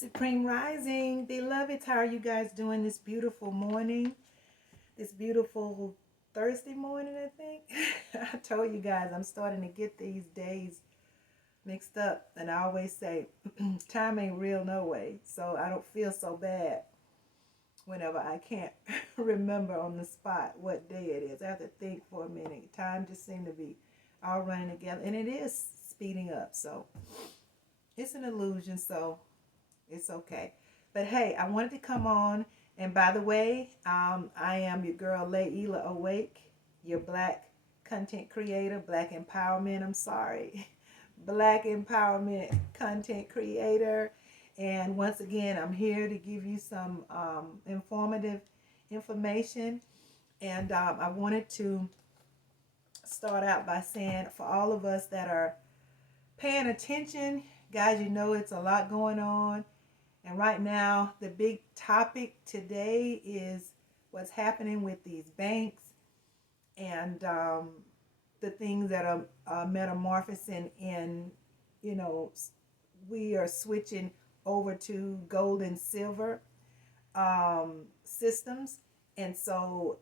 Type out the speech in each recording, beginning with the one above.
Supreme Rising, beloveds, how are you guys doing this beautiful morning? This beautiful Thursday morning, I think. I told you guys I'm starting to get these days mixed up, and I always say time ain't real no way, so I don't feel so bad whenever I can't remember on the spot what day it is. I have to think for a minute. Time just seems to be all running together, and it is speeding up, so it's an illusion, so it's okay. But hey, I wanted to come on. And by the way, I am your girl, Layla Awake, your black content creator, black empowerment. I'm sorry. Black empowerment content creator. And once again, I'm here to give you some informative information. And I wanted to start out by saying for all of us that are paying attention, guys, you know it's a lot going on. And right now, the big topic today is what's happening with these banks and the things that are metamorphosing in, you know, we are switching over to gold and silver systems. And so,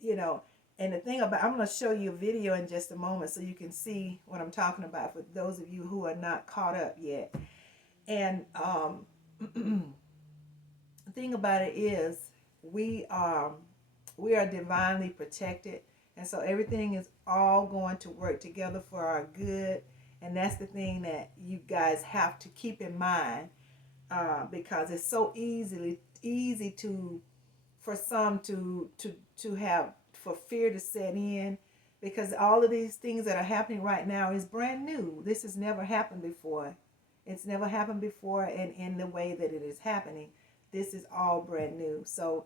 you know, and the thing about, I'm going to show you a video in just a moment so you can see what I'm talking about for those of you who are not caught up yet. And the thing about it is we are divinely protected, and so everything is all going to work together for our good. And that's the thing that you guys have to keep in mind, because it's so easy to for some to have for fear to set in, because all of these things that are happening right now is brand new. This has never happened before. It's never happened before, and in the way that it is happening, this is all brand new. So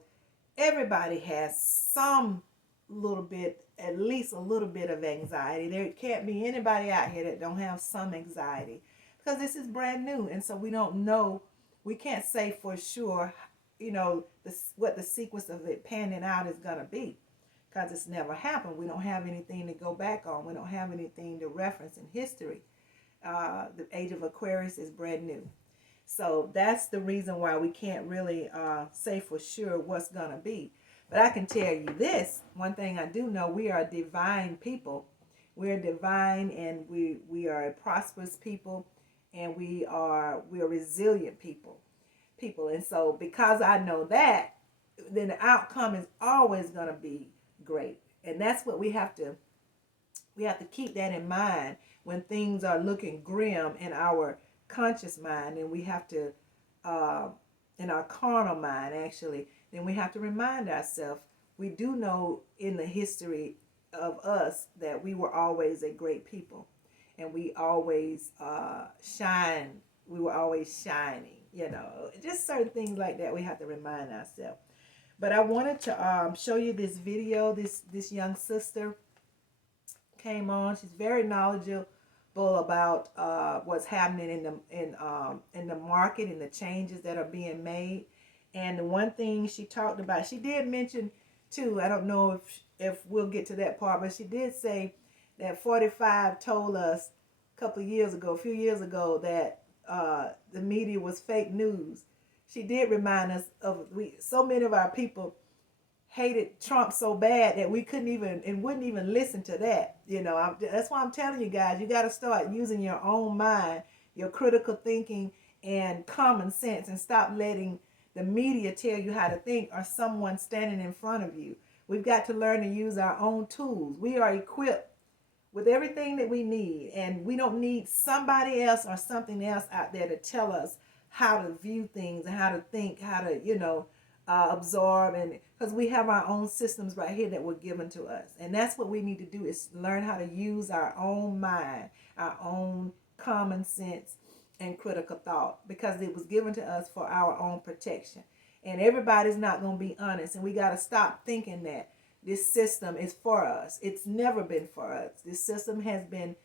everybody has some little bit, at least a little bit of anxiety. There can't be anybody out here that don't have some anxiety, because this is brand new. And so we don't know, we can't say for sure, you know, what the sequence of it panning out is going to be, because it's never happened. We don't have anything to go back on. We don't have anything to reference in history. The age of Aquarius is brand new. So that's the reason why we can't really say for sure what's going to be. But I can tell you this, one thing I do know, we are divine people. We're divine, and we are a prosperous people, and we are resilient people. And so because I know that, then the outcome is always going to be great. And that's what we have to keep that in mind when things are looking grim in our conscious mind, and we have to, in our carnal mind actually, then we have to remind ourselves, we do know in the history of us that we were always a great people, and we always we were always shining, you know, just certain things like that we have to remind ourselves. But I wanted to show you this video. This young sister came on. She's very knowledgeable about what's happening in the market and the changes that are being made. And the one thing she talked about, she did mention too, I don't know if we'll get to that part, but she did say that 45 told us a few years ago, that the media was fake news. She did remind us of so many of our people hated Trump so bad that we couldn't even and wouldn't even listen to that. You know, that's why I'm telling you guys, you got to start using your own mind, your critical thinking and common sense, and stop letting the media tell you how to think, or someone standing in front of you. We've got to learn to use our own tools. We are equipped with everything that we need, and we don't need somebody else or something else out there to tell us how to view things and how to think, how to, you know, absorb, and because we have our own systems right here that were given to us. And that's what we need to do, is learn how to use our own mind, our own common sense and critical thought, because it was given to us for our own protection. And everybody's not going to be honest, and we got to stop thinking that this system is for us. It's never been for us. This system has been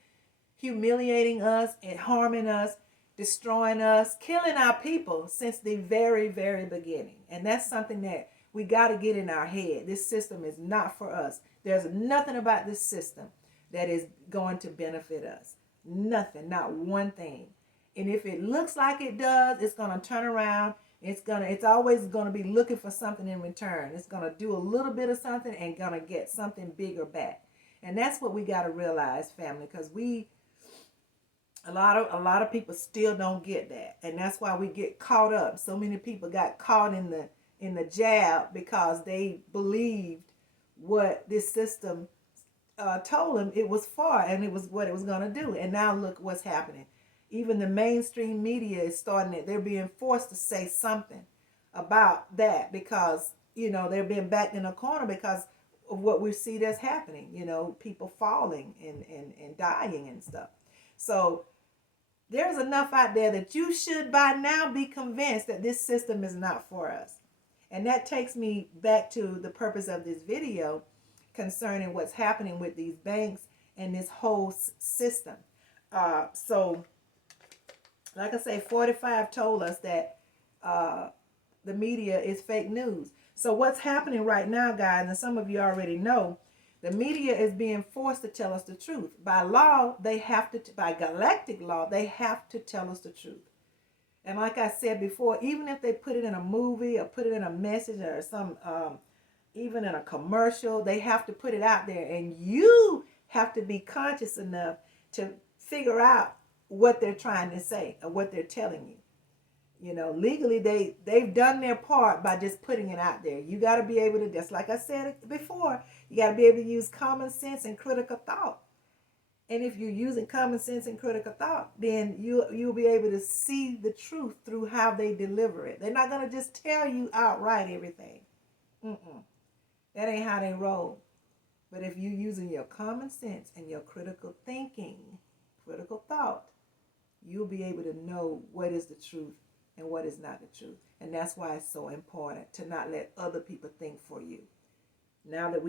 humiliating us and harming us, destroying us, killing our people since the very, very beginning. And that's something that we got to get in our head. This system is not for us. There's nothing about this system that is going to benefit us. Nothing, not one thing. And if it looks like it does, it's going to turn around. It's always going to be looking for something in return. It's going to do a little bit of something and going to get something bigger back. And that's what we got to realize, family, because a lot of people still don't get that. And that's why we get caught up. So many people got caught in the jab because they believed what this system told them it was for, and it was what it was going to do. And now look what's happening. Even the mainstream media is starting it. They're being forced to say something about that because, they're being backed in a corner because of what we see that's happening. People falling and dying and stuff. So there's enough out there that you should by now be convinced that this system is not for us. And that takes me back to the purpose of this video concerning what's happening with these banks and this whole system. So, like I say, 45 told us that the media is fake news. So what's happening right now, guys, and some of you already know, the media is being forced to tell us the truth. By law, by galactic law, they have to tell us the truth. And like I said before, even if they put it in a movie or put it in a message or some, even in a commercial, they have to put it out there. And you have to be conscious enough to figure out what they're trying to say or what they're telling you. Legally, they've done their part by just putting it out there. You got to be able to, just like I said before, you got to be able to use common sense and critical thought. And if you're using common sense and critical thought, then you'll be able to see the truth through how they deliver it. They're not going to just tell you outright everything. That ain't how they roll. But if you're using your common sense and your critical thinking, critical thought, you'll be able to know what is the truth and what is not the truth. And that's why it's so important to not let other people think for you. Now that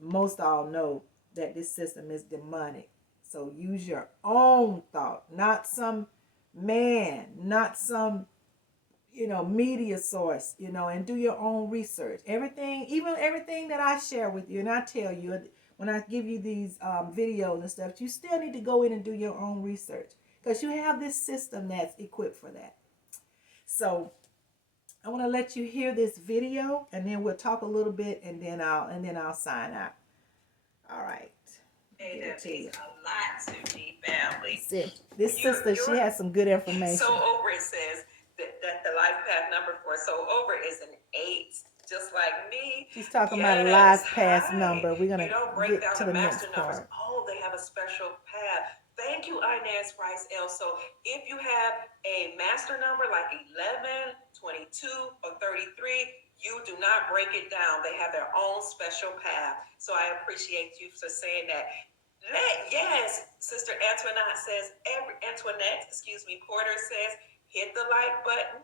most all know that this system is demonic. So use your own thought, not some man, not some, media source, and do your own research. Even everything that I share with you and I tell you when I give you these videos and stuff, you still need to go in and do your own research because you have this system that's equipped for that. So I want to let you hear this video and then we'll talk a little bit and then I'll sign out. All right. That means a lot to me, family. This sister, she has some good information. So over it says that the life path number for so over is an 8, just like me. She's talking about life path number. We're gonna break get down to the next numbers. part. Oh, they have a special path. Thank you, Inez Rice L. So if you have a master number like 11, 22, or 33, you do not break it down. They have their own special path. So I appreciate you for saying that. Yes, Sister Antoinette, Porter says, hit the like button.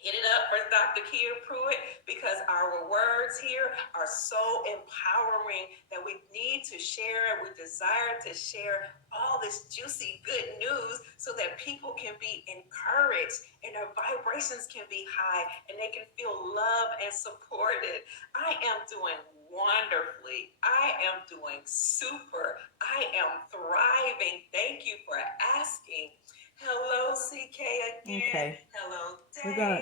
Hit it up for Dr. Kia Pruitt because our words here are so empowering that we need to share. We desire to share all this juicy good news so that people can be encouraged and their vibrations can be high and they can feel loved and supported. I am doing wonderfully. I am doing super. I am thriving. Thank you for asking. Hello, CK again. Okay. Hello, Dave. We're gonna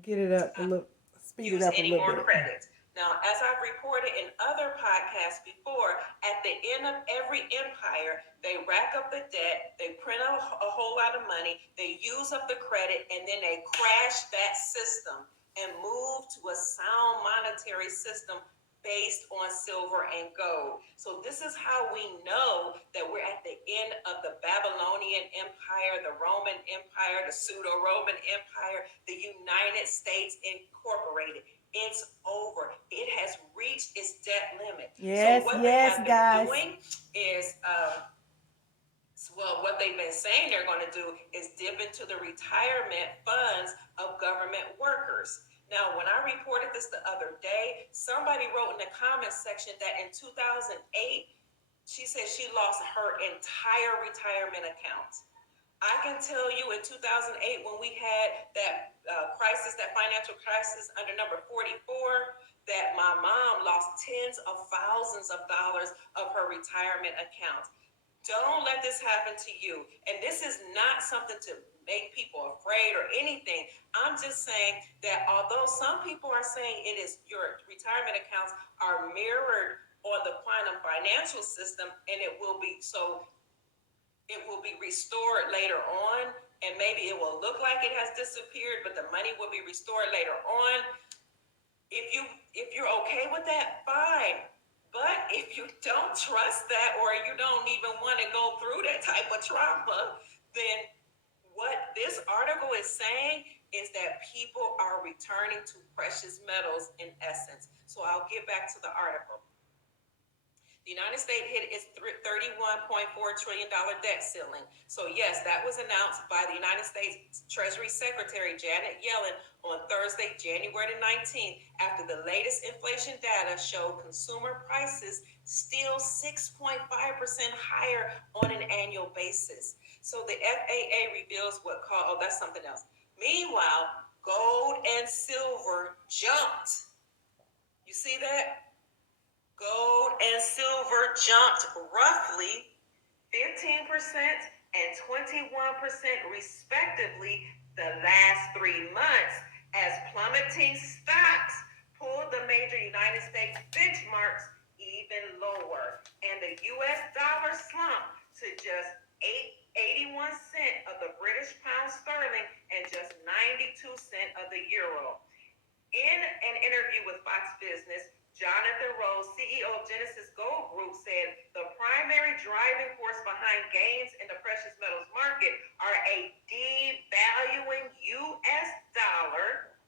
get it up a little, speed it up a little bit. Credits. Now, as I've reported in other podcasts before, at the end of every empire, they rack up the debt, they print out a whole lot of money, they use up the credit, and then they crash that system and move to a sound monetary system based on silver and gold. So this is how we know that we're at the end of the Babylonian Empire, the Roman Empire, the Pseudo-Roman Empire, the United States Incorporated. It's over. It has reached its debt limit. Yes, so what yes, they have guys. been doing is, what they've been saying they're going to do is dip into the retirement funds of government workers. Now, when I reported this the other day, somebody wrote in the comments section that in 2008, she said she lost her entire retirement account. I can tell you in 2008, when we had that crisis, that financial crisis under number 44, that my mom lost tens of thousands of dollars of her retirement account. Don't let this happen to you. And this is not something to make people afraid or anything. I'm just saying that although some people are saying it is your retirement accounts are mirrored on the quantum financial system, and it will be so it will be restored later on, and maybe it will look like it has disappeared, but the money will be restored later on. If you're okay with that, fine. But if you don't trust that, or you don't even want to go through that type of trauma, then what this article is saying is that people are returning to precious metals in essence. So I'll get back to the article. The United States hit its $31.4 trillion debt ceiling. So yes, that was announced by the United States Treasury Secretary Janet Yellen on Thursday, January the 19th, after the latest inflation data showed consumer prices still 6.5% higher on an annual basis. So the FAA reveals that's something else. Meanwhile, gold and silver jumped. You see that? Gold and silver jumped roughly 15% and 21% respectively the last 3 months as plummeting stocks pulled the major United States benchmarks even lower, and the US dollar slumped to just 81 cents of the British pound sterling and just 92 cents of the euro. In an interview with Fox Business, Jonathan Rose, CEO of Genesis Gold Group, said the primary driving force behind gains in the precious metals market are a devaluing U.S. dollar,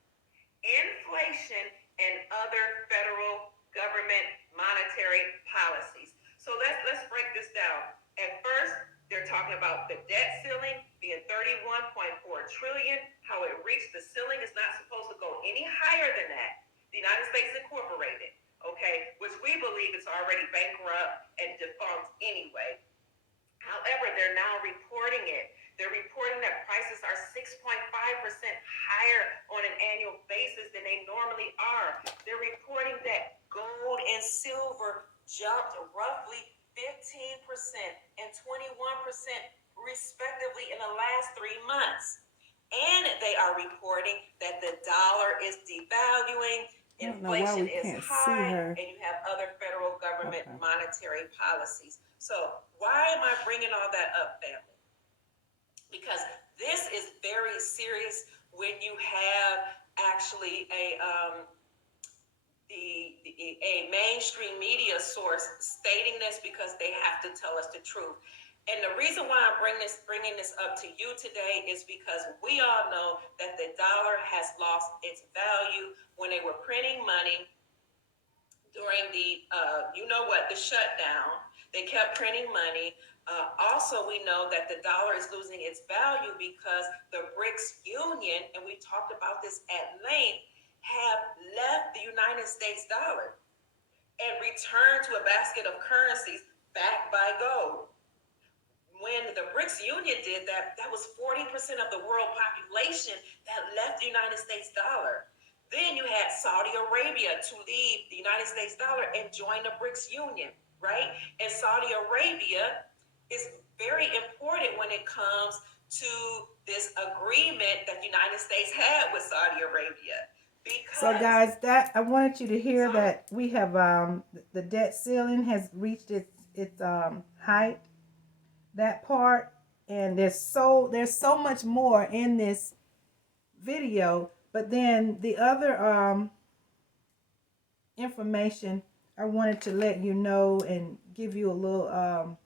inflation, and other federal government monetary policies. So let's break this down. At first, they're talking about the debt ceiling being 31.4 trillion. How it reached the ceiling is not supposed to go any higher than that. The United States Incorporated, okay, which we believe is already bankrupt and defunct anyway. However, they're now reporting it. They're reporting that prices are 6.5% higher on an annual basis than they normally are. They're reporting that gold and silver jumped roughly 15% and 21% respectively in the last 3 months. And they are reporting that the dollar is devaluing, inflation is high, and you have other federal government monetary policies. So why am I bringing all that up, family? Because this is very serious when you have actually a mainstream media source stating this, because they have to tell us the truth. And the reason why I'm bringing this up to you today is because we all know that the dollar has lost its value when they were printing money during the the shutdown. They kept printing money. Also, we know that the dollar is losing its value because the BRICS Union, and we talked about this at length, have left the United States dollar and returned to a basket of currencies backed by gold. When the BRICS Union did that, that was 40% of the world population that left the United States dollar. Then you had Saudi Arabia to leave the United States dollar and join the BRICS Union, right? And Saudi Arabia is very important when it comes to this agreement that the United States had with Saudi Arabia. So guys, that I wanted you to hear that we have the debt ceiling has reached its height. That part, and there's so much more in this video, but then the other information I wanted to let you know and give you a little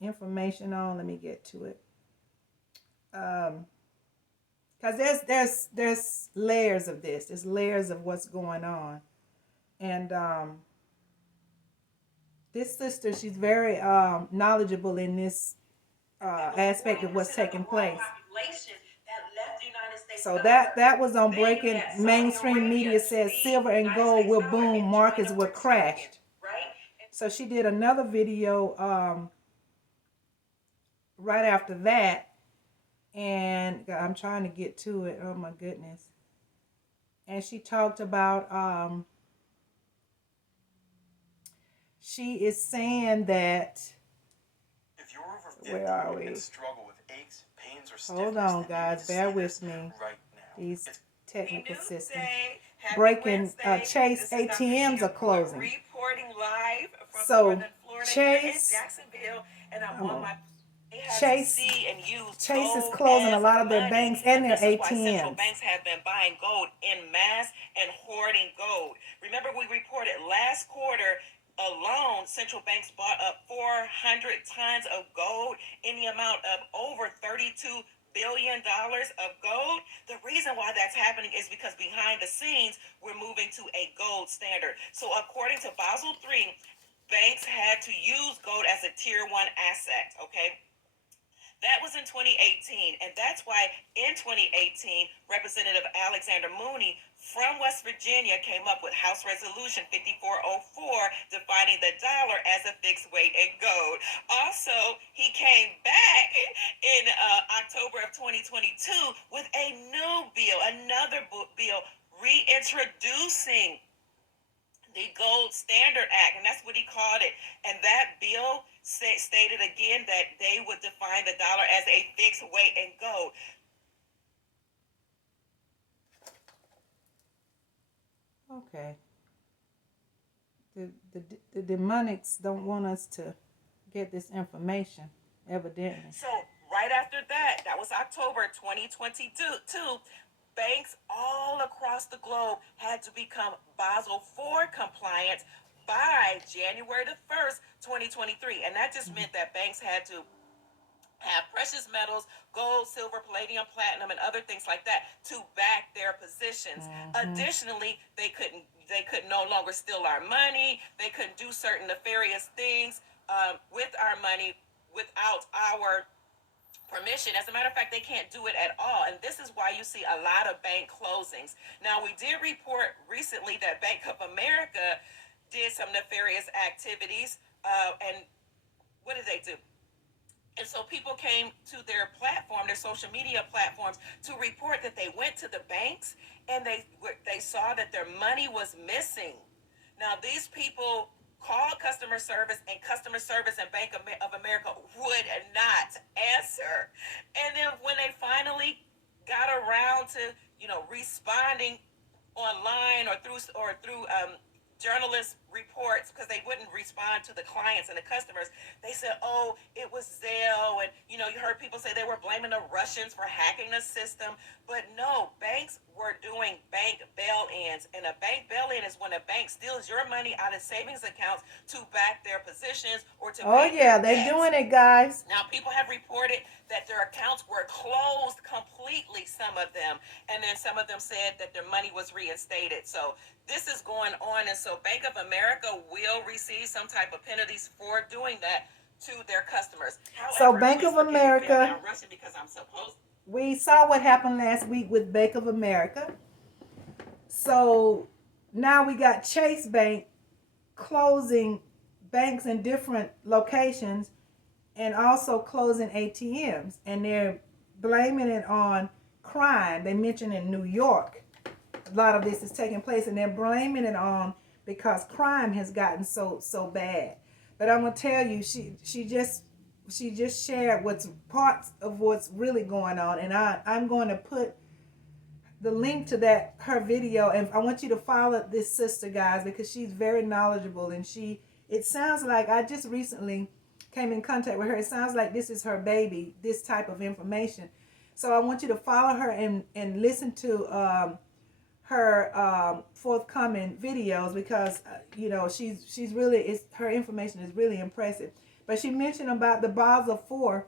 information on. Let me get to it. Because there's layers of this. There's layers of what's going on. And this sister, she's very knowledgeable in this aspect of what's taking place. So that was on breaking. Mainstream media says silver and gold will boom, markets will crash. So she did another video right after that, and I'm trying to get to it. Oh my goodness. And she talked about she is saying that Where are we? Struggle with aches, pains, or Hold on, guys. Bear with me. Right now. These technical systems. Happy Breaking Wednesday. Chase This is Dr. ATMs are Sheena closing. reporting live from So Northern Florida Chase, in Jacksonville, and I'm on my Chase is gold closing a as lot of their money. banks and their This is why central ATMs. banks have been buying gold in mass and hoarding gold. Remember, we reported last quarter alone, central banks bought up 400 tons of gold in the amount of over $32 billion of gold. The reason why that's happening is because behind the scenes, we're moving to a gold standard. So according to Basel III, banks had to use gold as a tier 1 asset, okay? That was in 2018, and that's why in 2018, Representative Alexander Mooney from West Virginia came up with House Resolution 5404, defining the dollar as a fixed weight in gold. Also, he came back in October of 2022 with a new bill, another bill reintroducing the Gold Standard Act, and that's what he called it. And that bill stated again that they would define the dollar as a fixed weight in gold. Okay. The demonics don't want us to get this information, evidently. So right after that, that was October 2022, banks all across the globe had to become Basel IV compliant by January the 1st, 2023. And that just meant that banks had to have precious metals, gold, silver, palladium, platinum, and other things like that to back their positions. Additionally, they could no longer steal our money. They couldn't do certain nefarious things with our money without our permission. As a matter of fact, they can't do it at all. And this is why you see a lot of bank closings. Now, we did report recently that Bank of America did some nefarious activities. And what did they do? And so people came to their platform, their social media platforms, to report that they went to the banks and they saw that their money was missing. Now, these people called customer service, and customer service and Bank of America would not answer. And then when they finally got around to, responding online or through journalist reports, because they wouldn't respond to the clients and the customers, they said, oh, it was Zelle. And you heard people say they were blaming the Russians for hacking the system. But no, banks were doing bank bail-ins. And a bank bail-in is when a bank steals your money out of savings accounts to back their positions or to they're doing it, guys. Now, people have reported that their accounts were closed completely, some of them, and then some of them said that their money was reinstated. So this is going on, and so Bank of America will receive some type of penalties for doing that to their customers. However, so Bank of America, because I'm supposed. We saw what happened last week with Bank of America. So now we got Chase Bank closing banks in different locations and also closing ATMs. And they're blaming it on crime. They mentioned in New York, a lot of this is taking place, and they're blaming it on because crime has gotten so bad. But I'm gonna tell you, she just shared what's parts of what's really going on, and I'm going to put the link to her video, and I want you to follow this sister, guys, because she's very knowledgeable, and it sounds like I just recently came in contact with her. It sounds like this is her baby, this type of information. So I want you to follow her and listen to her forthcoming videos, because she's really, her information is really impressive. But she mentioned about the Bozzle 4.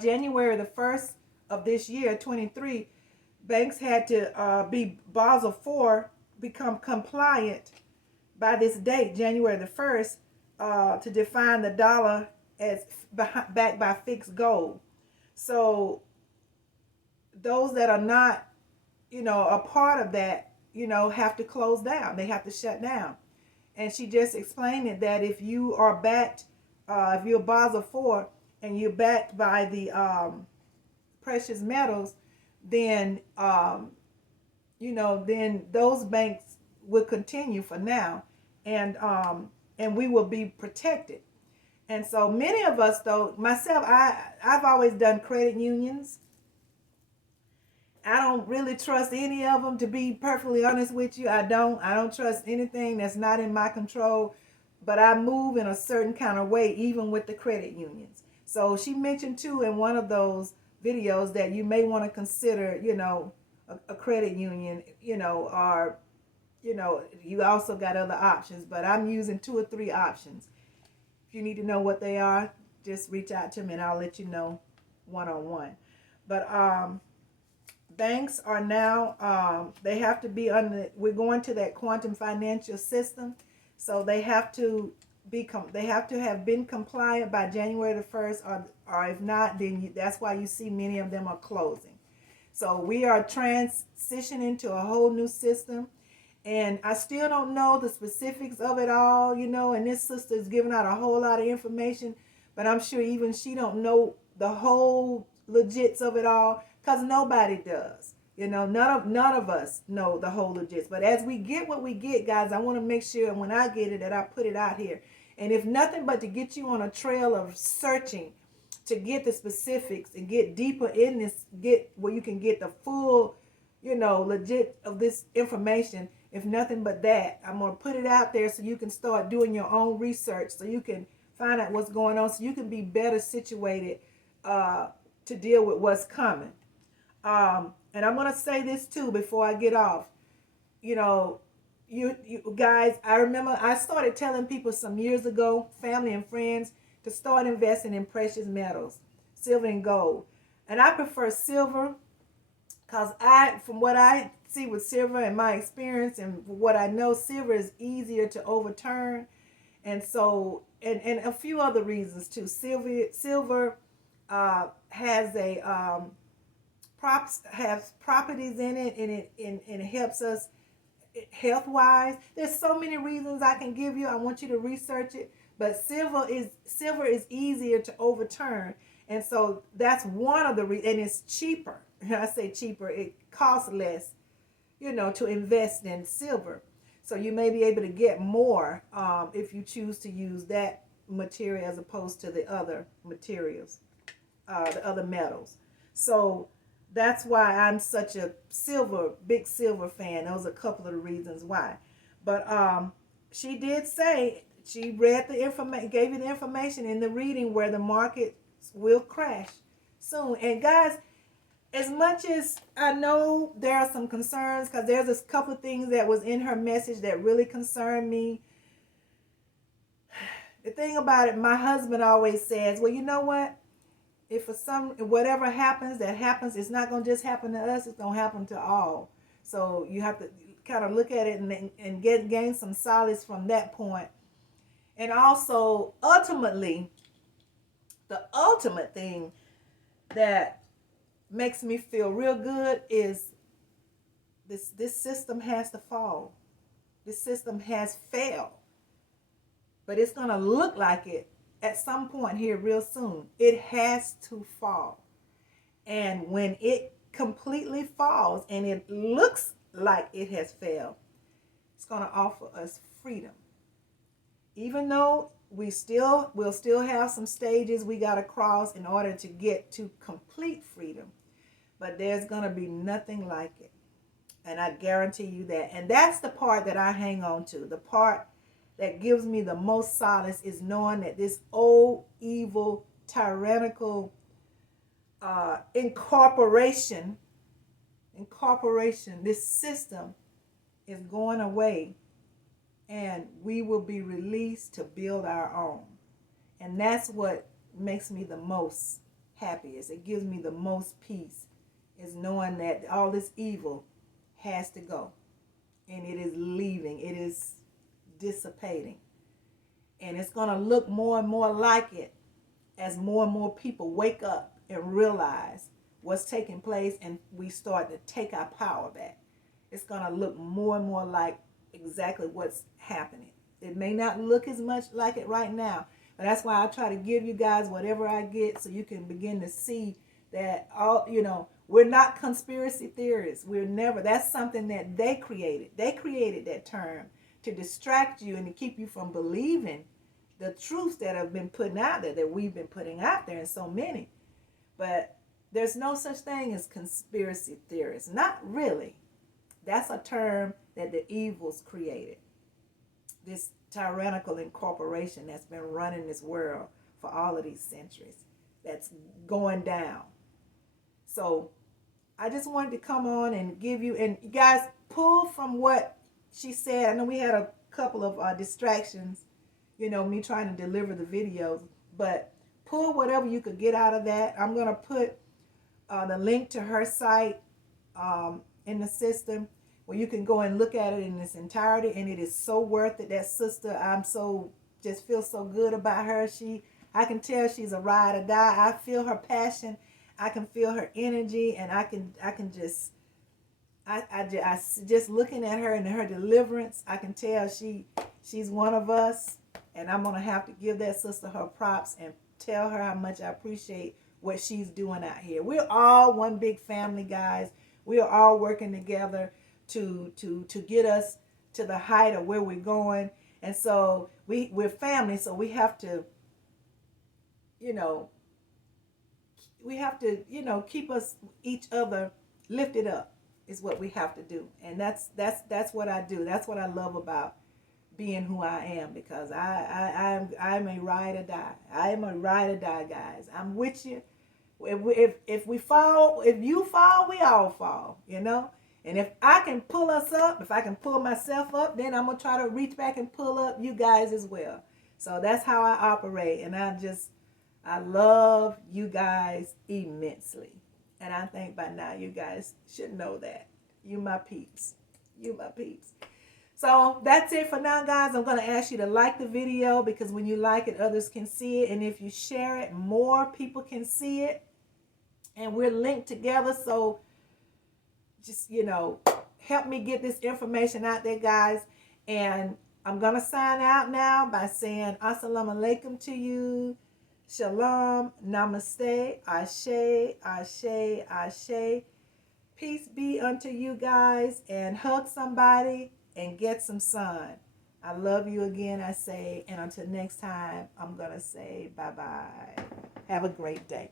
January the 1st of this year, 23, banks had to be Bozzle 4, become compliant by this date, January the 1st, to define the dollar as backed by fixed gold. So those that are not, a part of that, have to close down. They have to shut down. And she just explained it, that if you are backed, if you're Basel IV and you're backed by the precious metals, then then those banks will continue for now, and we will be protected. And so many of us, though, myself, I've always done credit unions. I don't really trust any of them, to be perfectly honest with you. I don't trust anything that's not in my control. But I move in a certain kind of way, even with the credit unions. So she mentioned too in one of those videos that you may want to consider, a credit union, or you also got other options. But I'm using 2 or 3 options. If you need to know what they are, just reach out to me and I'll let you know one-on-one. But banks are now, they have to be we're going to that quantum financial system. So they have to have been compliant by January the 1st, or if not, then that's why you see many of them are closing. So we are transitioning to a whole new system. And I still don't know the specifics of it all, and this sister is giving out a whole lot of information, but I'm sure even she don't know the whole legits of it all, because nobody does. None of us know the whole legits. But as we get what we get, guys, I want to make sure when I get it that I put it out here. And if nothing but to get you on a trail of searching to get the specifics and get deeper in this, get where you can get the full, legit of this information. If nothing but that, I'm going to put it out there so you can start doing your own research, so you can find out what's going on, so you can be better situated to deal with what's coming. And I'm going to say this too before I get off. You guys, I remember I started telling people some years ago, family and friends, to start investing in precious metals, silver and gold. And I prefer silver because from what I see with silver and my experience and what I know, silver is easier to overturn. And so, and a few other reasons too. Silver has properties in it, and it helps us health wise. There's so many reasons I can give you. I want you to research it. But silver is easier to overturn, and so that's one of the reasons. And it's cheaper. I say cheaper. It costs less, to invest in silver. So you may be able to get more if you choose to use that material as opposed to the other materials, the other metals. So that's why I'm such a big silver fan. Those are a couple of the reasons why. But she did say, she read the information, gave you the information in the reading where the market will crash soon. And guys, as much as I know there are some concerns, because there's a couple of things that was in her message that really concerned me. The thing about it, my husband always says, well, you know what? If whatever happens, it's not going to just happen to us, it's going to happen to all. So you have to kind of look at it and gain some solace from that point. And also, ultimately, the ultimate thing that makes me feel real good is this system has to fall. This system has failed. But it's going to look like it at some point here real soon. It has to fall. And when it completely falls and it looks like it has failed, it's going to offer us freedom. Even though we'll still have some stages we got to cross in order to get to complete freedom. But there's going to be nothing like it. And I guarantee you that. And that's the part that I hang on to. The part that gives me the most solace is knowing that this old, evil, tyrannical incorporation, this system is going away. And we will be released to build our own. And that's what makes me the most happiest. It gives me the most peace, is knowing that all this evil has to go. And it is leaving. It is dissipating. And it's going to look more and more like it as more and more people wake up and realize what's taking place and we start to take our power back. It's going to look more and more like exactly what's happening. It may not look as much like it right now, but that's why I try to give you guys whatever I get so you can begin to see that we're not conspiracy theorists. That's something that they created. They created that term to distract you and to keep you from believing the truths that have been putting out there, that we've been putting out there, and so many. But there's no such thing as conspiracy theorists. Not really. That's a term that the evils created. This tyrannical incorporation that's been running this world for all of these centuries, that's going down. So I just wanted to come on and give you, and you guys pull from what she said. I know we had a couple of distractions, me trying to deliver the videos, but pull whatever you could get out of that. I'm going to put the link to her site in the system where you can go and look at it in its entirety, and it is so worth it. That sister, just feel so good about her. I can tell she's a ride or die. I feel her passion. I can feel her energy, and I can just just looking at her and her deliverance, I can tell she's one of us, and I'm gonna have to give that sister her props and tell her how much I appreciate what she's doing out here. We're all one big family, guys. We are all working together to get us to the height of where we're going. And so we're family, so we have to, keep us each other lifted up is what we have to do. And that's what I do. That's what I love about being who I am, because I'm a ride or die. I am a ride or die, guys. I'm with you. If we fall, if you fall, we all fall, And if I can pull us up, if I can pull myself up, then I'm going to try to reach back and pull up you guys as well. So that's how I operate. And I love you guys immensely. And I think by now you guys should know that. You my peeps. You my peeps. So that's it for now, guys. I'm going to ask you to like the video, because when you like it, others can see it. And if you share it, more people can see it. And we're linked together. So just, help me get this information out there, guys. And I'm going to sign out now by saying assalamu alaikum to you. Shalom, namaste, ashe, ashe, ashe. Peace be unto you guys, and hug somebody and get some sun. I love you again, I say, and until next time, I'm going to say bye-bye. Have a great day.